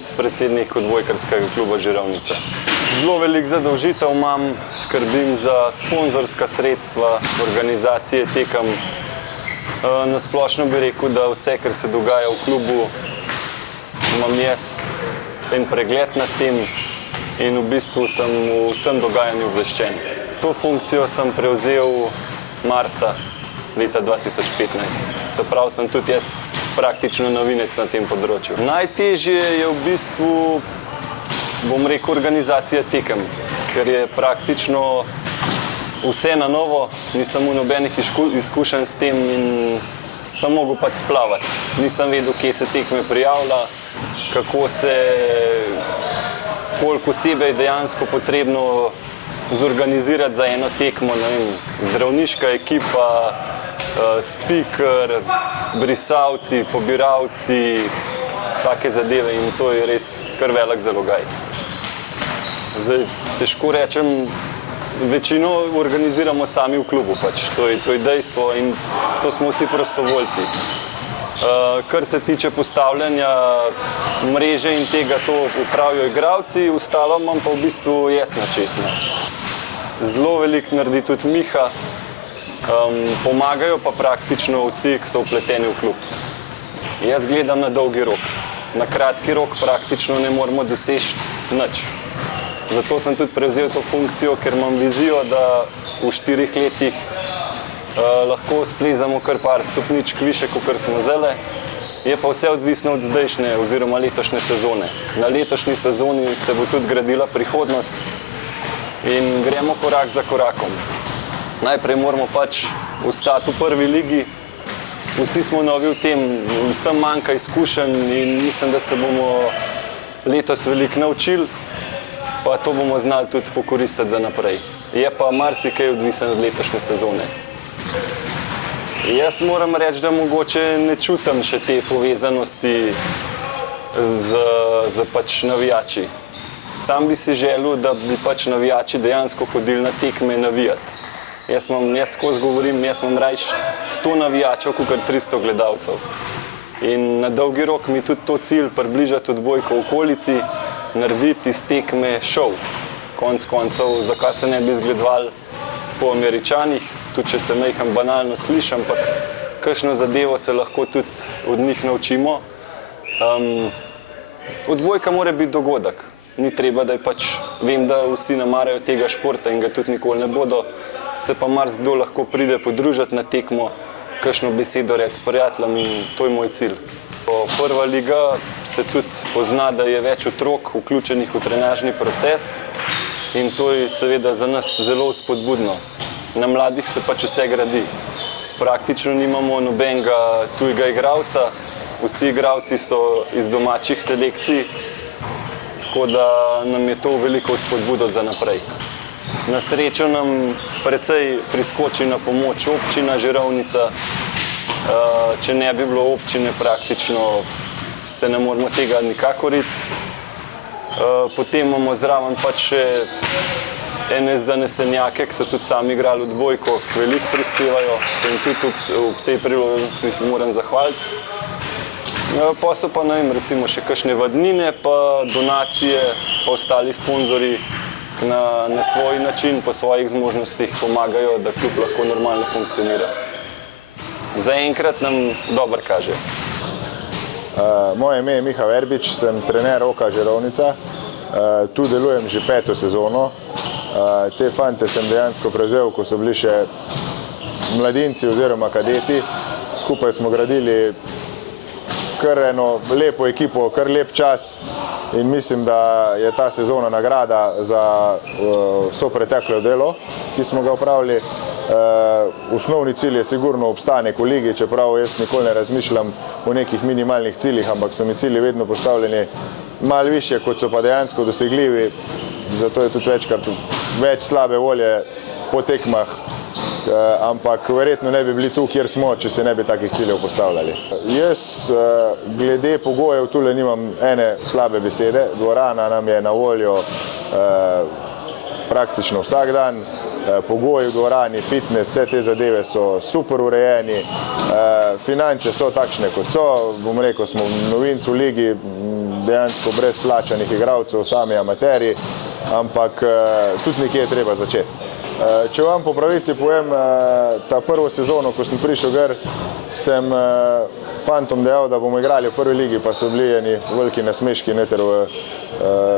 Šenc, predsednik odbojkarskega kluba Žirovnica. Zelo veliko zadolžitev imam, skrbim za sponzorska sredstva, organizacije tekem. Na splošno bi rekel, da vse, kar se dogaja v klubu, imam jaz en pregled nad tem in v bistvu sem v vsem dogajanju obveščen. To funkcijo sem prevzel marca leta 2015. Se pravi, sem tudi jaz praktično novinec na tem področju. Najtežje je v bistvu, bom rekel, organizacija tekem, ker je praktično vse na novo, nisem imel nobenih izkušenj s tem in sem mogel pač splavati. Nisem vedel, kje se tekme prijavlja, koliko osebe je dejansko potrebno zorganizirati za eno tekmo, ne vem, zdravniška ekipa, speaker, brisalci, pobiralci, take zadeve in to je res kar velik zalogaj. Zdaj, težko rečem, večino organiziramo sami v klubu, pač. To je dejstvo in to smo vsi prostovoljci. Kar se tiče postavljanja mreže in tega, to upravijo igralci, ostalo imam pa v bistvu jaz na česno. Zelo veliko naredi tudi Miha, pomagajo pa praktično vsi, ki so vpleteni v klub. Jaz gledam na dolgi rok. Na kratki rok praktično ne moremo doseči nič. Zato sem tudi prevzel to funkcijo, ker imam vizijo, da v 4 letih lahko splezamo kar par stopničk više, kot smo zdaj. Je pa vse odvisno od zdajšnje oziroma letošnje sezone. Na letošnji sezoni se bo tudi gradila prihodnost in gremo korak za korakom. Najprej moramo pač ostati v prvi ligi. Vsi smo novi v tem, vsem manjka izkušenj in mislim, da se bomo letos veliko naučili, pa to bomo znali tudi pokoristiti za naprej. Je pa marsikaj odvisen od letošnje sezone. Jaz moram reči, da mogoče ne čutim še te povezanosti z pač navijači. Sam bi si želel, da bi pač navijači dejansko hodili na tekme navijati. Jaz skozi govorim, jaz imam rajš 100 navijačev, kot 300 gledalcev. In na dolgi rok mi tudi to cilj približati odbojko v okolici, narediti iz tekme šov. Konec koncev, zakaj se ne bi zgledovali po Američanih, tudi če se majhen banalno sliši, ampak kakšno zadevo se lahko tudi od njih naučimo. Odbojka mora biti dogodek. Ni treba, da je pač, vem, da vsi namarajo tega športa in ga tudi nikoli ne bodo, se pa marsikdo lahko pride podružiti na tekmo, kakšno besedo reči s prijateljem in to je moj cilj. Prva liga se tudi pozna, da je več otrok vključenih v trenažni proces in to je seveda za nas zelo spodbudno. Na mladih se pač vse gradi. Praktično nimamo nobenega tujega igralca, vsi igralci so iz domačih selekcij, tako da nam je to veliko spodbudo za naprej. Na srečo nam precej priskoči na pomoč občina Žirovnica. Če ne bi bilo občine, praktično se ne moramo tega nikakor iti. Potem imamo zraven pač še ene zanesenjake, ki so tudi sami igrali odbojko, ki veliko prispevajo, se jim tudi v tej priložnosti moram zahvaliti. Pa so pa, ne vem, recimo še kakšne vadnine, pa donacije, pa ostali sponzorji na svoj način, po svojih zmožnostih pomagajo, da klub lahko normalno funkcionira. Zaenkrat nam dobro kaže. Moje ime je Miha Verbič, sem trener Oka Žirovnica. Tu delujem že 5. sezono. Te fante sem dejansko prevzel, ko so bili še mladinci oziroma kadeti. Skupaj smo gradili kar eno lepo ekipo, kar lep čas in mislim, da je ta sezona nagrada za vso preteklo delo, ki smo ga opravili. Osnovni cilj je sigurno obstanek v ligi, čeprav jaz nikoli ne razmišljam o nekih minimalnih ciljih, ampak so mi cilji vedno postavljeni malo više, kot so pa dejansko dosegljivi. Zato je tudi večkrat več slabe volje po tekmah, ampak verjetno ne bi bili tu, kjer smo, če se ne bi takih ciljev postavljali. Jaz glede pogojev tule nimam ene slabe besede. Dvorana nam je na voljo praktično vsak dan. Pogoji v dvorani, fitness, vse te zadeve so super urejeni. Finance so takšne, kot so. Bom rekel, smo novinci v ligi, dejansko brez plačanih igralcev, sami amaterji, ampak tudi nekje je treba začeti. Če vam po pravici povem, ta prvo sezono, ko sem prišel gor, sem fantom dejal, da bomo igrali v prvi ligi, pa so bili eni veliki nasmeški noter v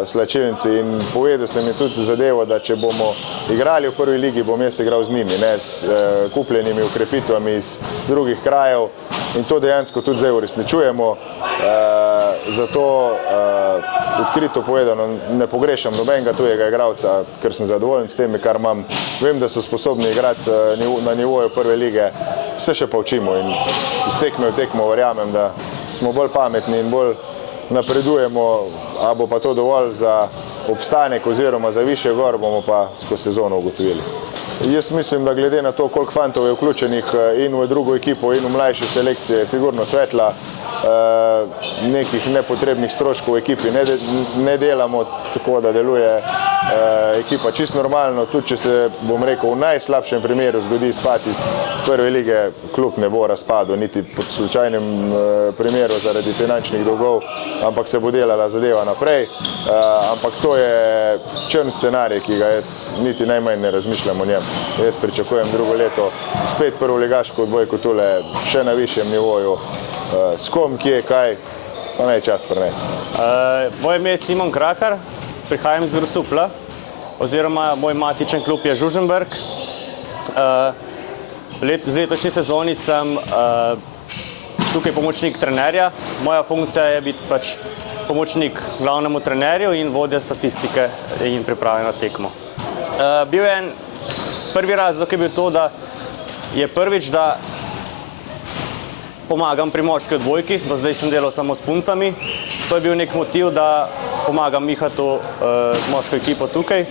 slačilnici in povedal sem jim tudi zadevo, da če bomo igrali v prvi ligi, bom jaz igral z njimi, ne s kupljenimi ukrepitvami iz drugih krajev in to dejansko tudi zdaj uresničujemo. Zato odkrito povedano ne pogrešam nobenega tujega igralca, ker sem zadovoljen s temi, kar imam. Vem, da so sposobni igrati na nivoju prve lige, vse še pa učimo in iz tekme v tekmo verjamem, da smo bolj pametni in bolj napredujemo, a bo pa to dovolj za obstanek oziroma za višje gor, bomo pa skozi sezono ugotovili. Jaz mislim, da glede na to, koliko fantov je vključenih in v drugo ekipo in v mlajše selekcije, je sigurno svetla, nekih nepotrebnih stroškov v ekipi ne delamo, tako da deluje ekipa čisto normalno. Tudi če se, bom rekel, v najslabšem primeru zgodi izpad iz prve lige, klub ne bo razpadel, niti pod slučajnem primeru zaradi finančnih dolgov, ampak se bo delala zadeva naprej. Ampak to je črn scenarij, ki ga jaz niti najmanj ne razmišljam o njem. Jaz pričakujem drugo leto spet prvoligaško odbojko tule še na višjem nivoju. S kom, kje, kaj, pa naj čas prinese. Moje ime je Simon Krakar, prihajam iz Grosuplja, oziroma moj matičen klub je Žužemberk. Z letošnji sezoni sem tukaj pomočnik trenerja. Moja funkcija je biti pač pomočnik glavnemu trenerju in vodja statistike in priprave na tekmo. Bil je prvi razlog je bil to, da je prvič, da pomagam pri moški odbojki, do zdaj sem delal samo s puncami. To je bil nek motiv, da pomagam Mihatu moško ekipo tukaj.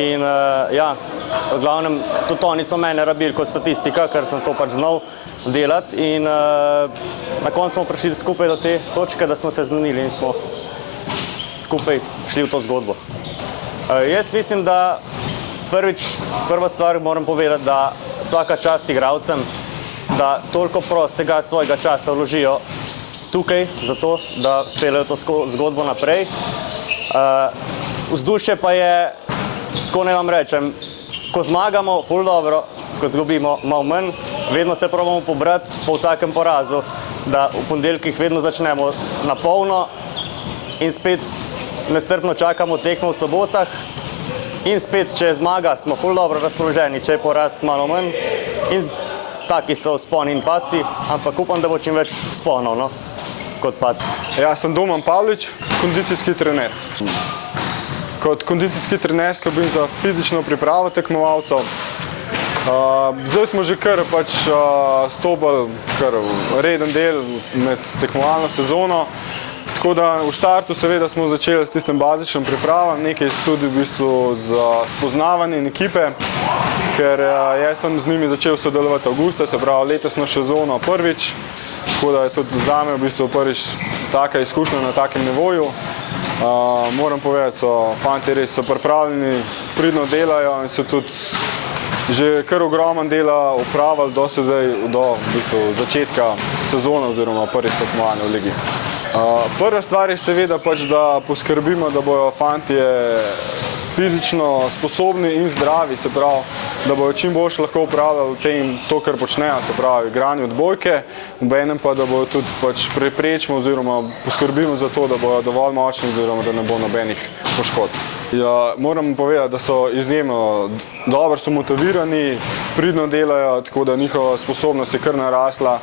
In ja, v glavnem, tudi oni so mene rabili kot statistika, ker sem to pač znal delati. In na koncu smo prišli skupaj do te točke, da smo se zmenili in smo skupaj šli v to zgodbo. Jaz mislim, da prva stvar moram povedati, da vsaka čast igralcem, da toliko prostega svojega časa vložijo tukaj, zato da peljejo to zgodbo naprej. Vzdušje pa je, tako naj vam rečem, ko zmagamo, ful dobro, ko zgubimo, malo manj, vedno se probamo pobrati po vsakem porazu, da v ponedeljkih vedno začnemo na polno in spet nestrpno čakamo tekmo v sobotah. In spet, če je zmaga, smo ful dobro razpoloženi, če je poraz malo manj. In taki so vzponi in padci, ampak upam, da bo čim več vzponov, no, kot padci. Ja, sem Domen Pavlič, kondicijski trener. Kot kondicijski trener skrbim za fizično pripravo tekmovalcev. Zdaj smo že kar pač stopili kar reden del med tekmovalno sezono. Tako da v štartu seveda smo začeli s tistim bazičnim pripravam, nekaj tudi v bistvu z spoznavanjem ekipe, ker jaz sem z njimi začel sodelovati avgusta, se pravi letosno sezono prvič, tako da je tudi zame v bistvu prvič taka izkušnja na takem nivoju. Moram povedati, so fanti res so pripravljeni, pridno delajo in so tudi že kar ogromen dela opravili do v bistvu začetka sezone oziroma prvih tekmovanj v ligi. Prva stvar je seveda pač, da poskrbimo, da bojo fantje fizično sposobni in zdravi, se pravi, da bojo čim boljše lahko upravljali to, kar počnejo, se pravi, igranje odbojke, obenem pa, da bojo tudi pač preprečimo oziroma poskrbimo za to, da bojo dovolj močni oziroma da ne bo nobenih poškodb. Ja, moram povedati, da so izjemno dobro, so motivirani, pridno delajo, tako da njihova sposobnost je kar narasla.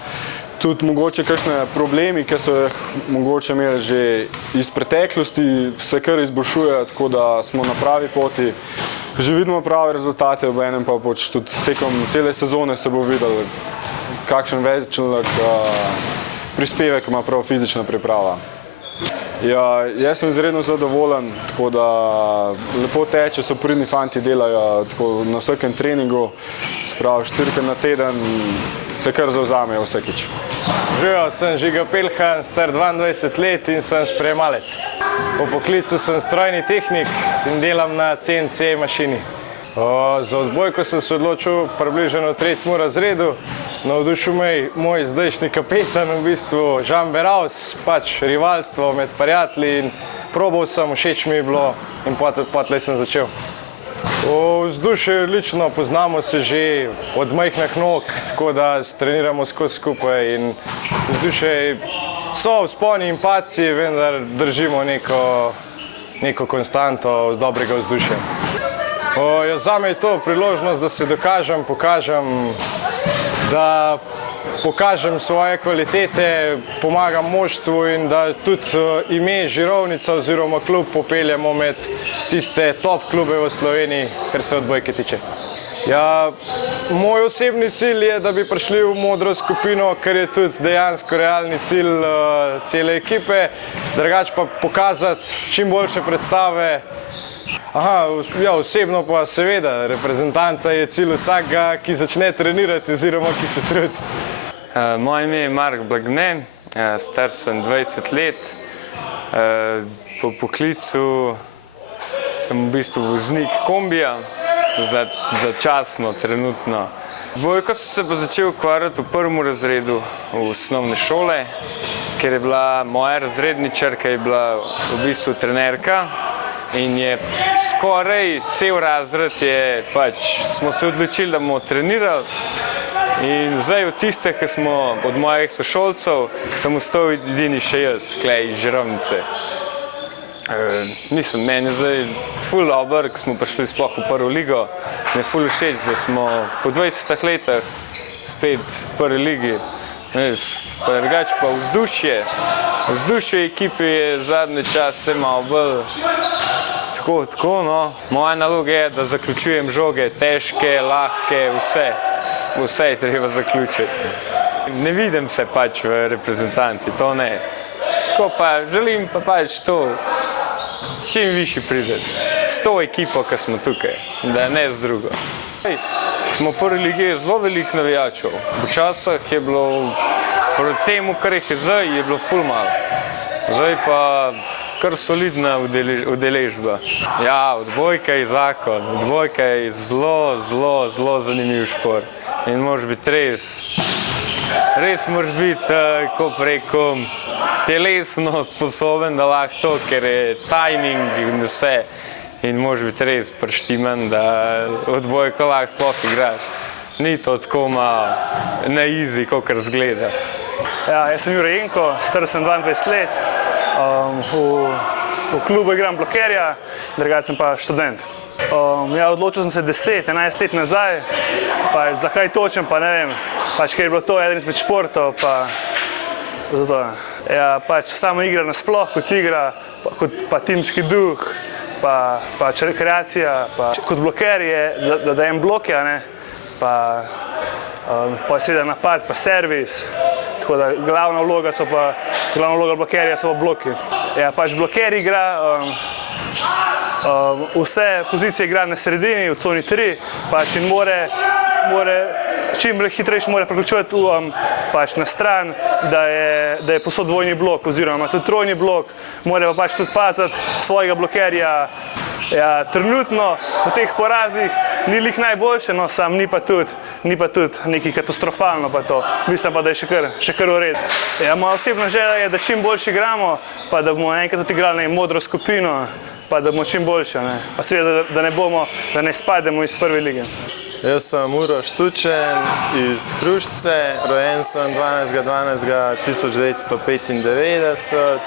Tudi mogoče kakšne problemi, ki so jih mogoče imeli že iz preteklosti, se kar izboljšujejo, tako da smo na pravi poti. Že vidimo prave rezultate, v enem pa pač tudi tekom cele sezone se bo videl, kakšen večleg prispevek ima prav fizična priprava. Ja, jaz sem izredno zadovoljen, tako da lepo teče, so pridni fanti, delajo tako na vsakem treningu, sprav 4 na teden, se kar zavzamejo vsakič. Živijo, sem Žiga Pelhan, star 22 let in sem sprejemalec. Po poklicu sem strojni tehnik in delam na CNC mašini. Za odbojko sem se odločil približno v 3. razredu, navdušil moj zdajšnji kapetan, v bistvu Žan Beraus, pač rivalstvo med prijatelji in probal sem, všeč mi je bilo in potlej sem začel. Vzdušje je odlično, poznamo se že od majhnih nog, tako da treniramo skozi skupaj in vzdušje so vzponi in padci, vendar držimo neko konstanto dobrega vzdušja. Zame je to priložnost, da se dokažem, da pokažem svoje kvalitete, pomagam moštvu in da tudi ime Žirovnica oziroma klub popeljemo med tiste top klube v Sloveniji, kar se odbojke tiče. Ja, moj osebni cilj je, da bi prišli v modro skupino, kar je tudi dejansko realni cilj cele ekipe, drugače pa pokazati čim boljše predstave. Osebno pa seveda, reprezentanca je cilj vsakega, ki začne trenirati oziroma ki se trudi. Moje ime je Mark Blagne, star sem 20 let. Po poklicu sem v bistvu voznik kombija, začasno, trenutno. Odbojko sem se pa začel ukvarjati v prvem razredu v osnovne šole, ker je bila moja razredničarka v bistvu trenerka. In je skoraj cel razred smo se odločili, da bomo trenirali. In zdaj od tistih, ki smo od mojih sošolcev, sem ostal edini še jaz, tukaj iz Žirovnice. Mislim, meni je zdaj ful dober, ko smo prišli sploh v prvo ligo. Mi je ful všeč, da smo po 20 letih spet v prvi ligi. Drugače pa vzdušje ekipe je zadnji čas se malo bolj tako, no. Moja naloga je, da zaključujem žoge, težke, lahke, vse je treba zaključiti. Ne vidim se pač v reprezentanci, to ne. Tako pa želim pa pač to čim višji prideti. S to ekipo, ki smo tukaj, da ne z drugo. Smo v prvi ligi zelo veliko navijačev. Včasih je bilo proti temu, kar jih je zdaj, je bilo ful malo. Zdaj pa kar solidna udeležba. Ja, odbojka je zakon. Odbojka je zelo zanimiv šport. In moraš biti res moraš biti, kako rekel, telesno sposoben, da lahko to, ker je timing in vse. In moraš biti res prištiman, da odbojko lahko sploh igraš. Ni to tako malo na easy, kakor zgleda. Ja, jaz sem Jure Jenko, star sem 22 let. V klubu igram blokerja, drugače sem pa študent. Odločil sem se 10-11 let nazaj, zakaj točem, pa ne vem, ker je bilo to eden izmed športov, pa zato. Ja, samo igra nasploh, kot igra, pa timski duh, pa rekreacija, kot bloker je, da dajem bloke, pa seveda napad, pa servis. Tako da glavna vloga blokerja so pa bloki. Ja, bloker igra, vse pozicije igra na sredini, v coni 3, in čim hitrejši mora priključevati na stran, da je posod dvojni blok oziroma tudi trojni blok, mora pa tudi paziti svojega blokerja. Ja, trenutno po teh porazih ni lih najboljše, no sam ni pa tudi nekaj katastrofalno pa to. Mislim pa, da je še kar v redu. Ja, moja osebna želja je, da čim boljši igramo, pa da bomo enkrat tudi igrali modro skupino, pa da bomo čim boljši, pa seveda, da ne spademo iz prve lige. Jaz sem Uroš Tučen iz Hruščice, rojen sem 12.12.1995.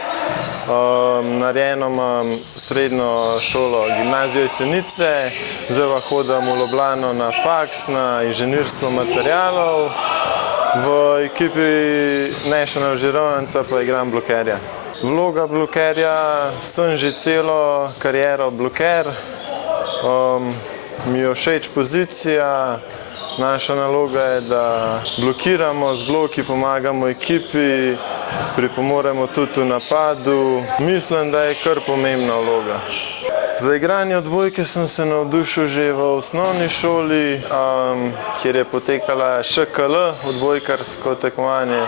Narejeno imam srednjo šolo Gimnazijo Jesenice, zdaj pa hodim v Ljubljano na faks, na inženirstvo materialov. V ekipi National Žirovnica pa igram blokerja. Vloga blokerja, sem že celo kariero bloker. Mi je všeč pozicija, naša naloga je, da blokiramo z bloki, pomagamo ekipi, pripomoremo tudi v napadu. Mislim, da je kar pomembna vloga. Za igranje odbojke sem se navdušil že v osnovni šoli, kjer je potekala ŠKL, odbojkarsko tekmovanje.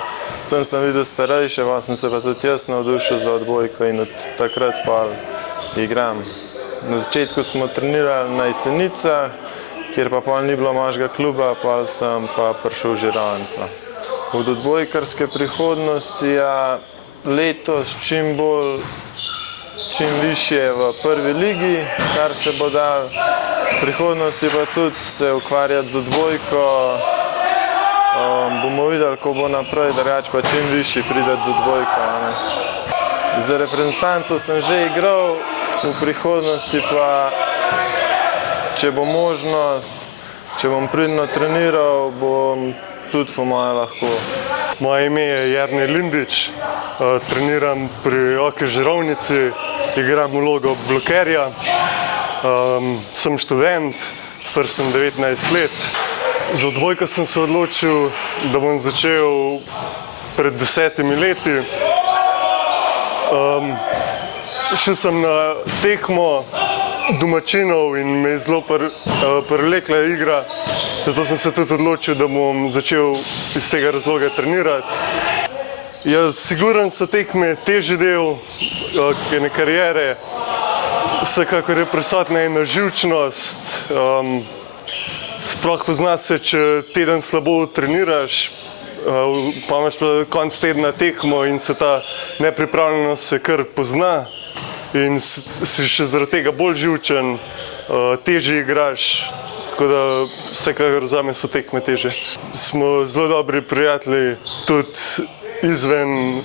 Tam sem videl starejše, pa sem se pa tudi jaz navdušil za odbojko in od takrat pa igram. Na začetku smo trenirali na Jesenicah, kjer pa pol ni bilo mojega kluba, pol sem pa prišel v Žirovnico. Od odbojkarske prihodnosti ja, letos čim višje v prvi ligi, kar se bo dal. V prihodnosti pa tudi se ukvarjati z odbojko. Bomo videli, ko bo naprej, drugače pa čim višji prideti z odbojko. Za reprezentanco sem že igral, v prihodnosti pa, če bo možnost, če bom pridno treniral, bom tudi po moje lahko. Moje ime je Jernej Lindič, treniram pri OK Žirovnici, igram vlogo blokerja. Sem študent, star sem 19 let. Za odbojko sem se odločil, da bom začel pred 10 leti. Šel sem na tekmo domačinov in me je zelo privlekla igra, zato sem se tudi odločil, da bom začel iz tega razloga trenirati. Ja, siguren so tekme težji del ene kariere, vsekakor je prisotna ena živčnost, sploh pozna se, če teden slabo treniraš, pa imaš pa konec tedna tekmo in se ta nepripravljenost se kar pozna in si še zaradi tega bolj živčen, težje igraš, tako da vsekakor zame so tekme težje. Smo zelo dobri prijatelji, tudi izven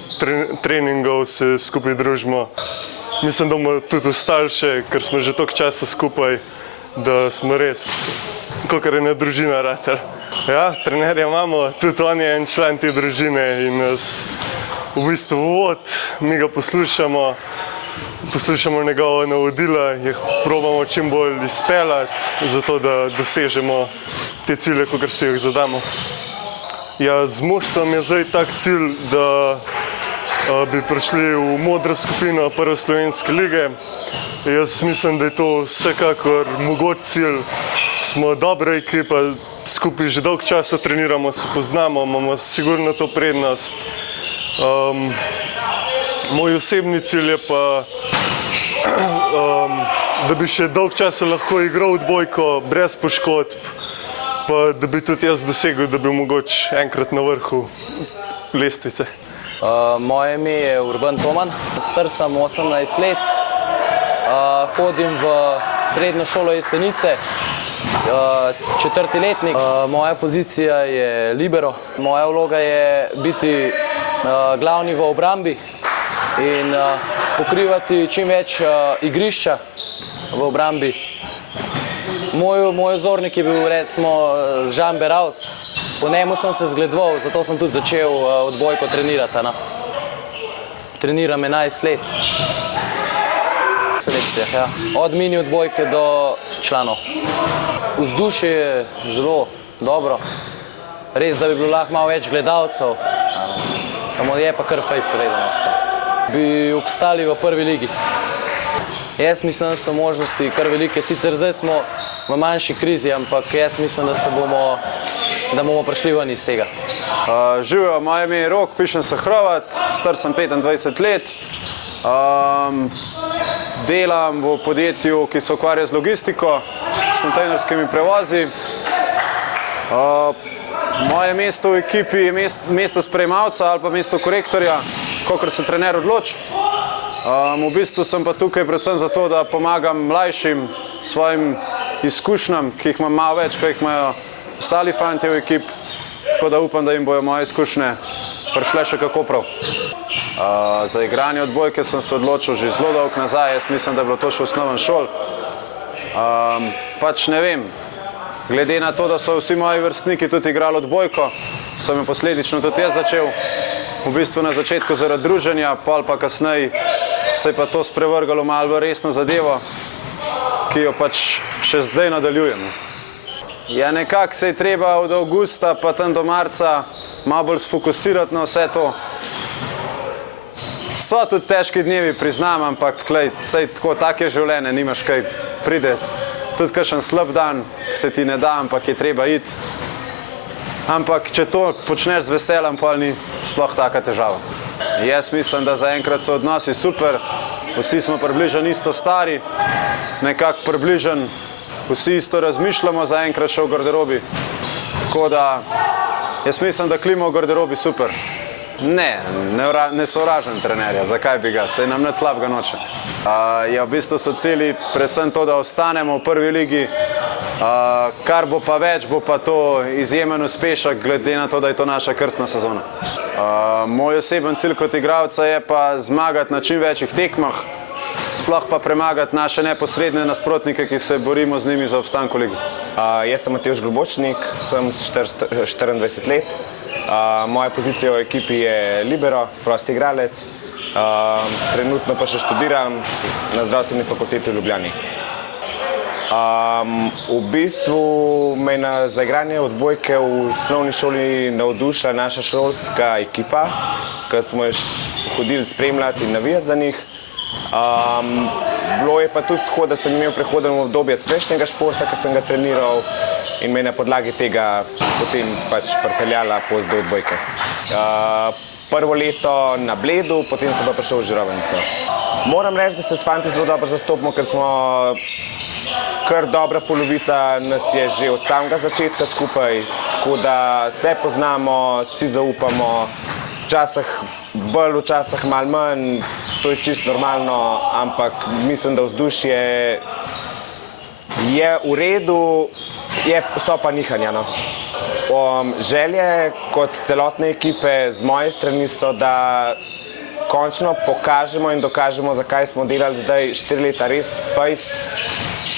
treningov se skupaj družimo. Mislim, da bomo tudi ostali še, ker smo že toliko časa skupaj, da smo res, kakor je ena družina ratala. Ja, trenerja imamo, tudi on je en član te družine in nas v bistvu vod, mi ga poslušamo njegova navodila, jih probamo čim bolj izpeljati, zato da dosežemo te cilje, kakor si jih zadamo. Ja, z moštvom je zdaj tak cilj, da bi prišli v modro skupino prve slovenske lige. Jaz mislim, da je to vsekakor mogoč cilj. Smo dobra ekipa, skupaj že dolgo časa treniramo, se poznamo, imamo sigurno to prednost. Moj osebni cilj je pa, da bi še dolgo časa lahko igral odbojko brez poškodb, pa da bi tudi jaz dosegel, da bi mogoče enkrat na vrhu lestvice. Moje ime je Urban Toman, star sem 18 let, hodim v srednjo šolo Jesenice, 4. letnik. Moja pozicija je libero. Moja vloga je biti glavni v obrambi in pokrivati čim več igrišča v obrambi. Moj vzornik je bil recimo Jean Beraus. Po njemu sem se zgledoval, zato sem tudi začel odbojko trenirati. Treniram 11 let. V selekcijah, ja. Od mini odbojke do članov. Vzdušje je zelo dobro. Res, da bi bilo lahko malo več gledalcev. Je pa kar fejs vredno. Bi obstali v prvi ligi. Jaz mislim, da so možnosti kar velike. Sicer zdaj smo v manjši krizi, ampak jaz mislim, da bomo prišli ven iz tega. Živijo, moje ime je Rok, pišem se Hrvat, star sem 25 let. Delam v podjetju, ki se ukvarja z logistiko, s kontejnerskimi prevozi. Moje mesto v ekipi je mesto sprejemavca ali pa mesto korektorja, kakor se trener odloči. V bistvu sem pa tukaj predvsem zato, da pomagam mlajšim svojim izkušnjam, ki jih imam malo več, kot jih imajo ostali fantje v ekip, tako da upam, da jim bojo moje izkušnje prišle še kako prav. Za igranje odbojke sem se odločil že zelo dolgo nazaj, jaz mislim, da je bilo to še v osnovni šoli. Pač ne vem, glede na to, da so vsi moji vrstniki tudi igrali odbojko, sem jo posledično tudi jaz začel. V bistvu na začetku zaradi druženja, pol pa kasneje se je pa to sprevrgalo malo v resno zadevo, ki jo pač še zdaj nadaljujem. Ja, nekako se je treba od avgusta pa tam do marca malo bolj sfokusirati na vse to. So tudi težki dnevi, priznam, ampak sej tako, tak je življenje, nimaš kaj pride. Tudi kakšen slab dan se ti ne da, ampak je treba iti. Ampak če to počneš z veseljem, pa ni sploh taka težava. Jaz mislim, da zaenkrat so odnosi super, vsi smo približno isto stari, nekako približno vsi isto razmišljamo zaenkrat še v garderobi. Tako da jaz mislim, da klima v garderobi super. Ne sovražim trenerja, zakaj bi ga, saj nam nič slabega noče. Ja, v bistvu so cilji predvsem to, da ostanemo v prvi ligi, kar bo pa več, bo pa to izjemen uspešek, glede na to, da je to naša krstna sezona. Moj oseben cilj kot igralca je pa zmagati na čim večjih tekmah, sploh pa premagati naše neposredne nasprotnike, ki se borimo z njimi za obstanek v ligi. Jaz sem Matevž Globočnik, sem 24 let. Moja pozicija v ekipi je libero, prosti igralec. Trenutno pa še študiram na zdravstveni fakulteti v Ljubljani. V bistvu me je na zaigranje odbojke v osnovni šoli navdušila naša šolska ekipa, ko smo jo hodili spremljati in navijati za njih. Bilo je pa tudi tako, da sem imel prehodno obdobje z prejšnjega športa, ko sem ga treniral in me je na podlagi tega potem pač pripeljala pot do odbojke. Prvo leto na Bledu, potem sem pa prišel v Žirovnico. Moram reči, da se s fanti zelo dobro zastopimo, ker smo kar dobra polovica nas je že od samega začetka skupaj, tako da se poznamo, si zaupamo, včasih bolj, včasih malo manj, to je čisto normalno, ampak mislim, da vzdušje je v redu, so pa nihanja. No. Želje kot celotne ekipe z moje strani so, da končno pokažemo in dokažemo, zakaj smo delali zdaj 4 leta res fejst,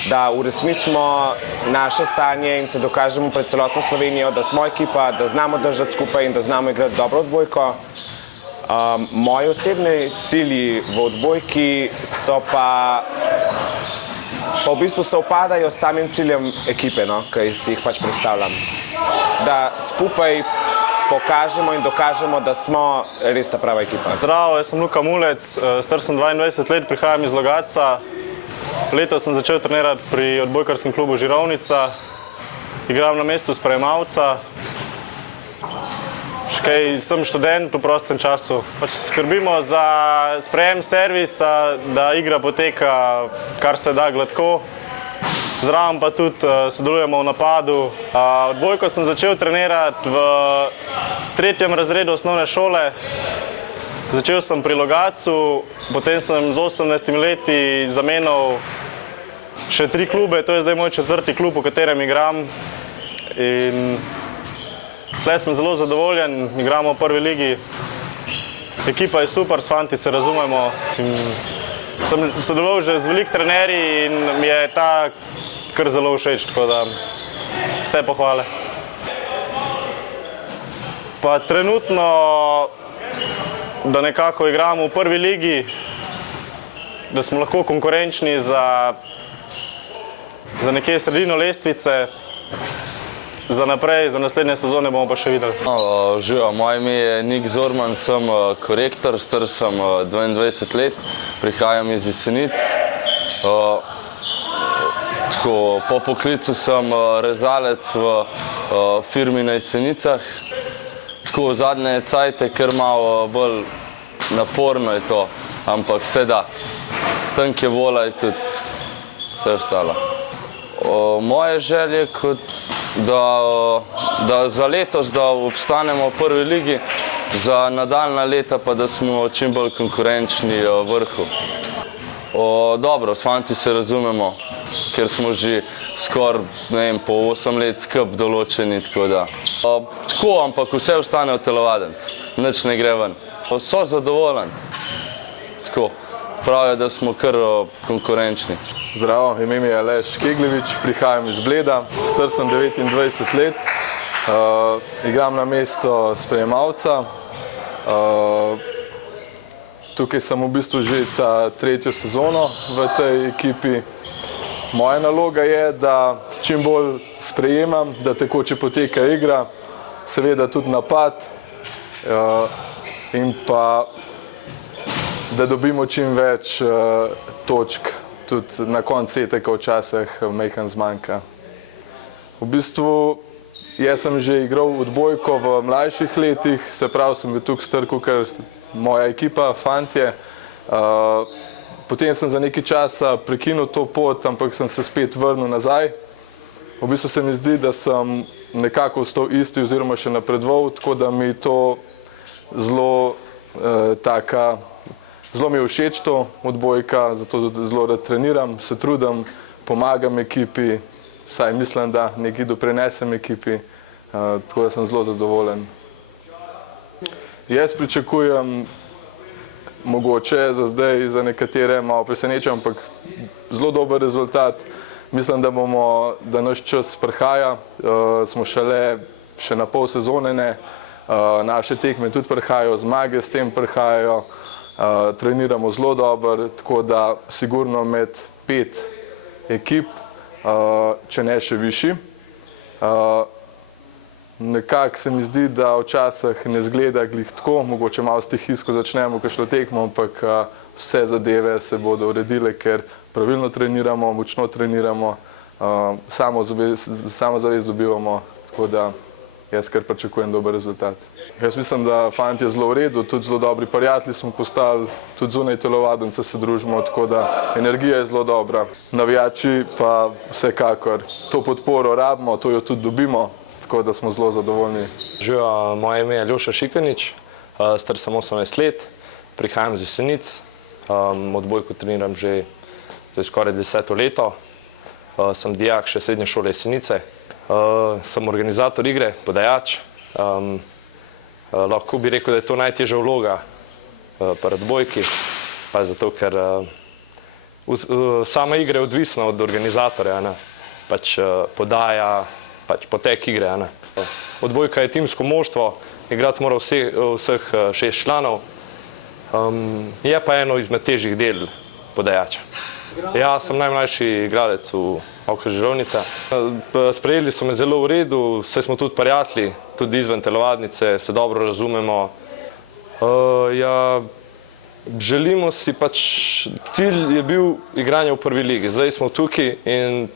da uresničimo naše sanje in se dokažemo pred celotno Slovenijo, da smo ekipa, da znamo držati skupaj in da znamo igrati dobro odbojko. Moji osebni cilji v odbojki so pa v bistvu sovpadajo s samim ciljem ekipe, no, ki si jih pač predstavljam. Da skupaj pokažemo in dokažemo, da smo res ta prava ekipa. Zdravo, jaz sem Luka Mulec, star sem 22 let, prihajam iz Logatca. Letos sem začel trenirati pri odbojkarskem klubu Žirovnica. Igram na mestu sprejemalca. Sem študent v prostem času. Pač skrbimo za sprejem servisa, da igra poteka kar se da gladko. Zraven pa tudi sodelujemo v napadu. Odbojko sem začel trenirati v 3. razredu osnovne šole. Začel sem pri Logatcu, potem sem z 18 leti zamenjal še 3 klube, to je zdaj moj 4. klub, v katerem igram. In tukaj sem zelo zadovoljen, igramo v prvi ligi. Ekipa je super, s fanti se razumemo. Sem sodeloval že z veliko trenerji in mi je ta kar zelo všeč, tako da vse pohvale. Pa trenutno, da nekako igramo v prvi ligi, da smo lahko konkurenčni za nekje sredino lestvice, za naprej, za naslednje sezone bomo pa še videli. Živijo, moje ime je Nik Zorman, sem korektor, star sem 22 let, prihajam iz Jesenic. Po poklicu sem rezalec v firmi na Jesenicah. Tako zadnje cajte, ker malo bolj naporno je to, ampak vse da. Tank je vola in tudi vse ostalo. Moje želje, da za letos, da obstanemo v prvi ligi, za nadaljna leta pa, da smo čim bolj konkurenčni v vrhu. Dobro, s fanti se razumemo, ker smo že skoraj, ne vem, po 8 let skup določeni, tako da. Tako, ampak vse ostane v telovadence, nič ne gre ven. So zadovoljen, tako, pravijo, da smo kar konkurenčni. Zdravo, ime mi je Aleš Kegljevič, prihajam iz Bleda, star sem 29 let, igram na mesto sprejemalca. Tukaj sem v bistvu že ta 3. sezono v tej ekipi. Moja naloga je, da čim bolj sprejemam, da tekoče poteka igra, seveda tudi napad in pa da dobimo čim več točk, tudi na koncu seteka včasih majhen zmanjka. V bistvu jaz sem že igral odbojko v mlajših letih, se pravi sem bil tukaj star kakor moja ekipa, fantje. Potem sem za nekaj časa prekinil to pot, ampak sem se spet vrnil nazaj. V bistvu se mi zdi, da sem nekako ostal isti oziroma še napredoval, tako da mi to zelo mi je všeč to odbojka, zato zelo rad treniram, se trudim, pomagam ekipi, saj mislim, da nekaj doprinesem ekipi, tako da sem zelo zadovoljen. Jaz pričakujem mogoče za zdaj, za nekatere malo presenečen, ampak zelo dober rezultat. Mislim, da naš čas prihaja, smo še na pol sezone, ne. Naše tekme tudi prihajajo, zmage s tem prihajajo, treniramo zelo dobro, tako da sigurno med 5 ekip, če ne še višji. Nekako se mi zdi, da včasih ne zgleda glih tako, mogoče malo stihijsko začnemo kakšno tekmo, ampak vse zadeve se bodo uredile, ker pravilno treniramo, močno treniramo, samozavest dobivamo, tako da jaz kar pričakujem dober rezultat. Jaz mislim, da fantje zelo v redu, tudi zelo dobri prijatelji smo postali, tudi zunaj telovadnice se družimo, tako da energija je zelo dobra. Navijači pa vsekakor to podporo rabimo, to jo tudi dobimo, tako da smo zelo zadovoljni. Živijo, moje ime je Ljoša Šikanič, star sem 18 let, prihajam z Jesenic, odbojko treniram že skoraj 10 leto, sem dijak še srednje šole Jesenice, sem organizator igre, podajač. Lahko bi rekel, da je to najtežja vloga pri odbojki, pa zato, ker sama igra je odvisna od organizatorja, pač podaja, pač potek igre. Odbojka je timsko moštvo, igrati mora vseh 6 članov, je pa eno izmed težjih del podajača. Ja, sem najmlajši igralec v OK Žirovnica. Sprejeli so me zelo v redu, saj smo tudi prijatelji, tudi izven telovadnice, se dobro razumemo. Želimo si pač, cilj je bil igranje v prvi ligi, zdaj smo tukaj in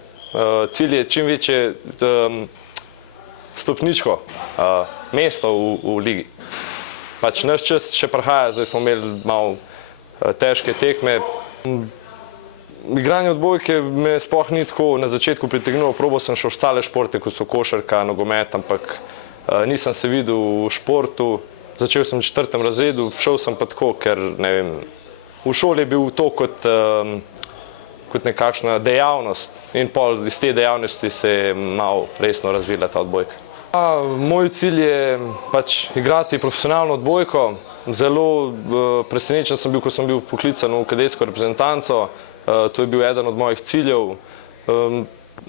cilj je čim večje stopničko, mesto v ligi. Pač naš čas še prihaja, zdaj smo imeli malo težke tekme. Igranje odbojke me sploh ni tako na začetku pritegnilo, probal sem še ostale športe, kot so košarka, nogomet, ampak nisem se videl v športu. Začel sem v 4. razredu, šel sem pa tako, ker ne vem, v šoli je bil to kot nekakšna dejavnost in pol iz te dejavnosti se je malo resno razvila ta odbojka. Moj cilj je pač igrati profesionalno odbojko. Zelo presenečen sem bil, ko sem bil poklican v kadetsko reprezentanco. To je bil eden od mojih ciljev.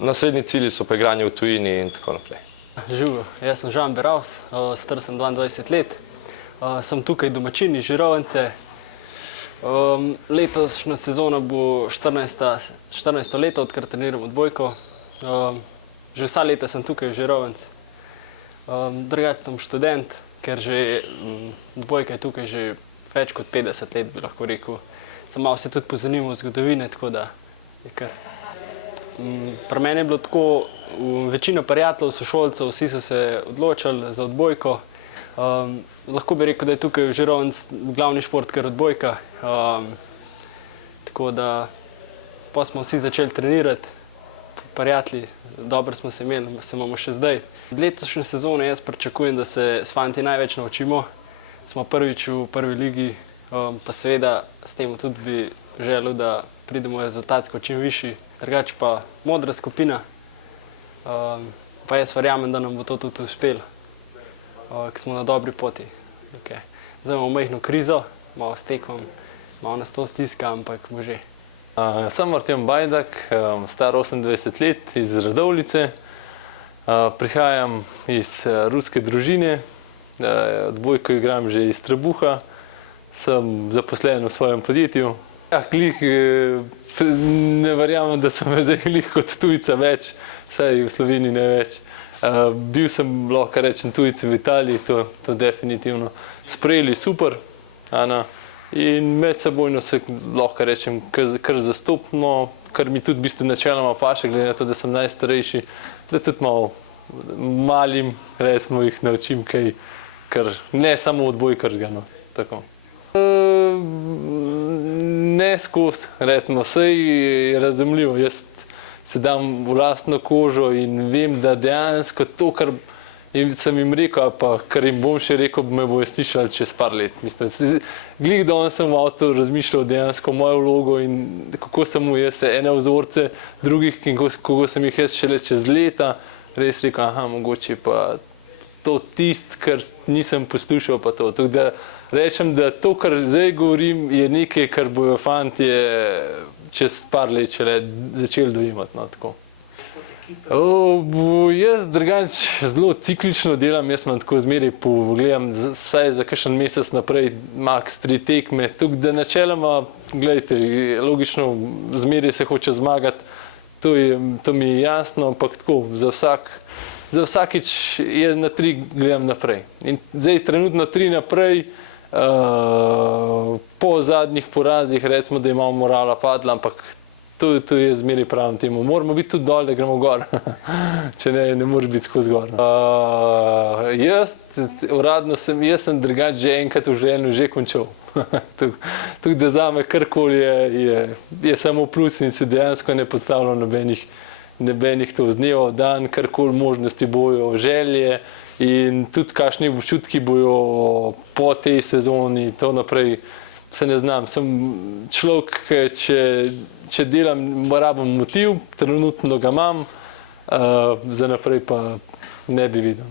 Naslednji cilji so pa igranje v tujini in tako naprej. Živijo, jaz sem Žan Beravs, star sem 22 let. Sem tukaj domačin iz Žirovnice. Letošnja sezona bo 14. leto, odkar treniram odbojko. Že vsa leta sem tukaj v Žirovnici. Drugače sem študent, ker že odbojka je tukaj že več kot 50 let, bi lahko rekel. Sem malo se tudi pozanimal v zgodovine, tako da je kar. Pri meni je bilo tako, večina prijateljev, sošolcev, vsi so se odločili za odbojko. Lahko bi rekel, da je tukaj v Žirovnici glavni šport kar odbojka. Tako da pa smo vsi začeli trenirati, prijatelji, dobro smo se imeli, se imamo še zdaj. Od letošnje sezone jaz pričakujem, da se s fanti največ naučimo. Smo prvič v prvi ligi, pa seveda s tem tudi bi želel, da pridemo rezultatsko čim višji. Drugače pa modra skupina, pa jaz verjamem, da nam bo to tudi uspelo, ker smo na dobri poti. Zdaj imamo majhno krizo, malo s tekmom, malo nas to stiska, ampak bo že. Sem Martin Bajdak, star 28 let, iz Radovljice. Prihajam iz ruske družine, odbojko igram že iz Trebuha, sem zaposlen v svojem podjetju. Ne verjamem, da sem zdaj glih kot tujca več, vsaj v Sloveniji ne več. Bil sem, lahko rečem, tujec v Italiji, to definitivno. Sprejeli super, in medsebojno se lahko rečem kar zastopimo, kar mi tudi v bistvu načeloma paše, glede na to, da sem najstarejši, da tudi malo malim, recimo, jih naučim kaj, kar ne samo odbojkarskega, tako. Ne ne skozi, recimo, vse je razumljivo. Jaz se dam v lastno kožo in vem, da dejansko to, kar sem jim rekel, pa kar jim bom še rekel, me bojo slišali čez par let. Mislim, glih danes sem v avtu razmišljal dejansko mojo vlogo in kako sem mu jaz ene vzorce drugih in kako sem jih jaz šele čez leta res rekel, aha, mogoče pa to tist, kar nisem poslušal pa to. Tako da rečem, da to, kar zdaj govorim, je nekaj, kar bojo fantje čez par let šele začeli dojemati. No, tako. Jaz drugače zelo ciklično delam, jaz imam tako zmeraj pogledam vsaj za kakšen mesec naprej, max 3 tekme, tako da načeloma, gledajte, logično zmeraj se hoče zmagati, to mi je jasno, ampak tako, za vsakič je na 3 gledam naprej. In zdaj trenutno 3 naprej, po zadnjih porazih recimo, da imamo morala padla, ampak to je zmeraj pravim temu. Moramo biti tudi dol, da gremo gor, če ne moreš biti skozi gor. Uradno jaz sem drugače že enkrat v življenju že končal. Tako da zame karkoli je samo plus in se dejansko ne postavljam nobenih to vznevov dan, karkoli možnosti bojo, želje in tudi kakšni občutki bojo po tej sezoni, to naprej se ne znam. Sem človek, če delam, rabim motiv, trenutno ga imam, za naprej pa ne bi videl.